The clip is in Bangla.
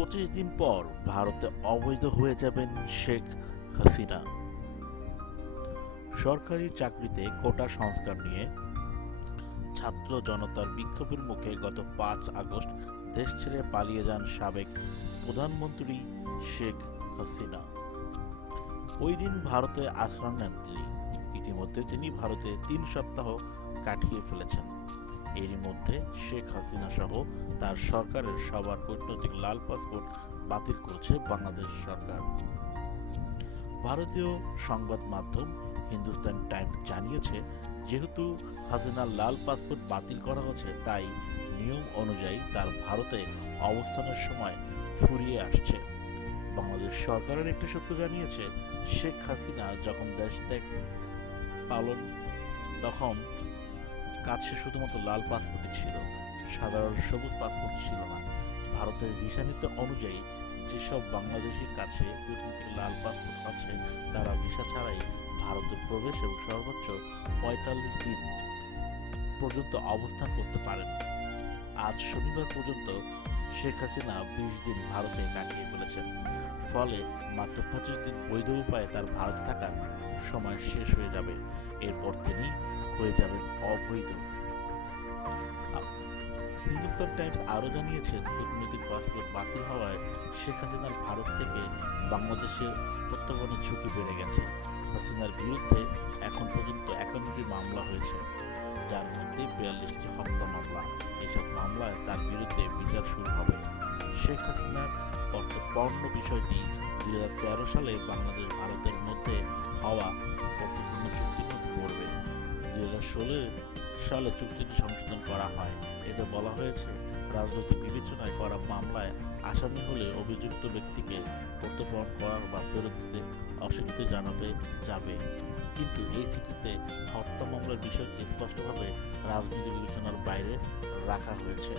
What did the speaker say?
25 দিন পর ভারতে অবৈধ হয়ে যাবেন শেখ হাসিনা। সরকারি চাকরিতে কোটা সংস্কার নিয়ে ছাত্র জনতার বিক্ষোভের মুখে গত 5 আগস্ট দেশ ছেড়ে পালিয়ে যান সাবেক প্রধানমন্ত্রী শেখ হাসিনা। ওই দিন ভারতে আশ্রয় নেন তিনি। ইতিমধ্যে তিনি ভারতে 3 সপ্তাহ কাটিয়ে ফেলেছেন। এরই মধ্যে শেখ হাসিনা সহ তার সরকারের সবার কূটনৈতিক লাল পাসপোর্ট বাতিল করেছে বাংলাদেশ সরকার। ভারতীয় সংবাদ মাধ্যম হিন্দুস্তান টাইমস জানিয়েছে, যেহেতু হাসিনার লাল পাসপোর্ট বাতিল করা হচ্ছে, তাই নিয়ম অনুযায়ী তার ভারতে অবস্থানের সময় ফুরিয়ে আসছে। বাংলাদেশ সরকারের একটি সূত্র জানিয়েছে, শেখ হাসিনা যখন দেশ ত্যাগ পালন তখন কাছে শুধুমাত্র লাল পাসপোর্টই ছিল, সাধারণ সবুজ পাসপোর্ট ছিল না। ভারতের ভিসা নীতি অনুযায়ী যেসব বাংলাদেশির কাছে কূটনৈতিক লাল পাসপোর্ট আছে, তারা ভিসা ছাড়াই ভারতে প্রবেশ এবং সর্বোচ্চ ৪৫ দিন পর্যন্ত অবস্থান করতে পারেন। আজ শনিবার পর্যন্ত শেখ হাসিনা ২০ দিন ভারতে কাটিয়ে ফেলেছেন। ফলে মাত্র ২৫ দিন বৈধ উপায়ে তার ভারতে থাকার সময় শেষ হয়ে যাবে। এরপর তিনি হয়ে যাবেন অবৈধ। হিন্দুস্তান টাইমস আরও জানিয়েছেন, কূটনৈতিক পাসপোর্ট বাতিল হওয়ায় শেখ হাসিনার ভারত থেকে বাংলাদেশের প্রত্যাবর্তনের ঝুঁকি বেড়ে গেছে। হাসিনার বিরুদ্ধে এখন পর্যন্ত ৫১টি মামলা হয়েছে, যার মধ্যে ৪২টি হত্যা মামলা। এসব মামলায় তার বিরুদ্ধে বিচার শুরু হবে। শেখ হাসিনার অর্থপূর্ণ বিষয়টি ২০১৩ সালে বাংলাদেশ ভারতের মধ্যে হওয়া গুরুত্বপূর্ণ চুক্তির মধ্যে পড়বে। ২০১৬ সালে চুক্তিটি সংশোধন করা হয়। এতে বলা হয়েছে, রাজনৈতিক বিবেচনায় করা মামলায় আসামি হলে অভিযুক্ত ব্যক্তিকে প্রত্যর্পণ করার বা ফেরত দিতে অস্বীকৃতি জানাবে যাবে। কিন্তু এই চুক্তিতে হত্যা মামলার বিষয়টি স্পষ্টভাবে রাজনৈতিক বিবেচনার বাইরে রাখা হয়েছে।